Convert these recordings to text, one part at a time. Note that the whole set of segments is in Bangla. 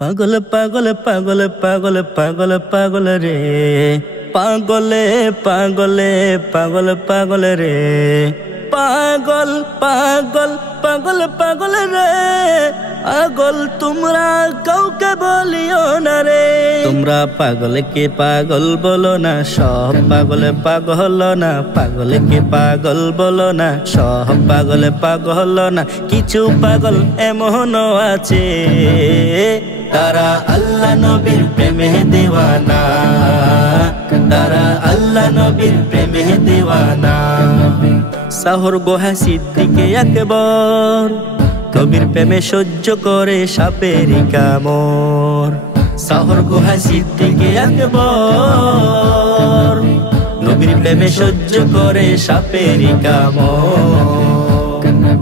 পাগল পাগল পাগল পাগল পাগল পাগল রে পাগলে পাগলে পাগল পাগল রে পাগল পাগল পাগল পাগল রে পাগল তোমরা কাউকে বলিও না রে তোমরা পাগলকে পাগল বলো না সব পাগল পাগল না পাগলকে পাগল বলো না সব পাগল পাগল না কিছু পাগল এমনও আছে তারা আল্লাহ নবীর প্রেমে দিওয়ানা তারা আল্লাহ নবীর প্রেমে দিওয়ানা সাহর গোহা সিদ্দিকে আকবর নবীর প্রেমে সহ্য করে সাপের কামড় সাহর গোহা সিদ্দিকে আকবর নবীর প্রেমে সহ্য করে সাপের কামড়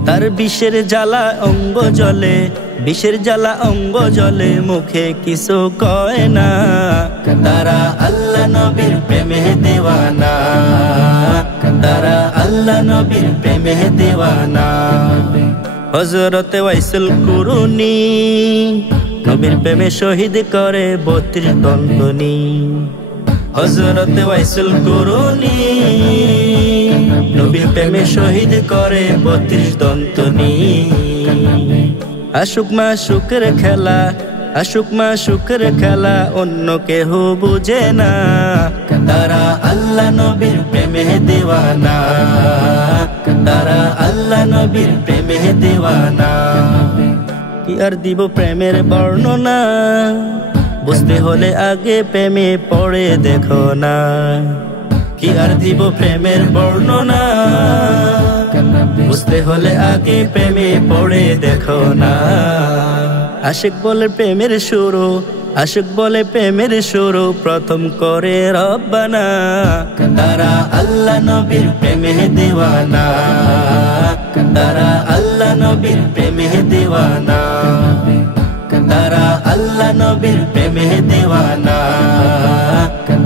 তার বিষের জ্বালা অঙ্গ জ্বলে বিষের জ্বালা অঙ্গ জ্বলে মুখে কিছু কয় না তারা আল্লাহ নবীর প্রেমে দিওয়ানা তারা আল্লাহ নবীর প্রেমে দিওয়ানা হযরত ওয়াইসুল কুরুনি নবীর প্রেমে শহীদ করে 32 দন্তনি হযরত ওয়াইসুল কুরুনি নবীর প্রেমে শহীদ করে 32 দন্তনি আশুক মাশুকের খেলা আশুক মাশুকের খেলা অন্য কেহ বুঝে না তারা আল্লাহ নবীর প্রেমে দিওয়ানা তারা আল্লাহ নবীর প্রেমে দিওয়ানা কি আর দিব প্রেমের বর্ণনা বুঝতে হলে আগে প্রেমে পড়ে দেখো না কি আর দিব প্রেমের বর্ণনা বুঝতে হলে আগে প্রেমে পড়ে দেখো না আশিক বলে প্রেমের শুরু আশিক বলে প্রেমের শুরু প্রথম করে রব্বানা তারা আল্লাহ নবীর প্রেমে দিওয়ানা তারা আল্লাহ নবীর প্রেমে দিওয়ানা তারা আল্লাহ নবীর প্রেমে দিওয়ানা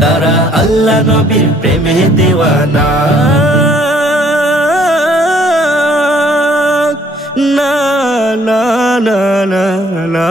তারা আল্লাহ নবীর প্রেমে দিওয়ানা না না না না না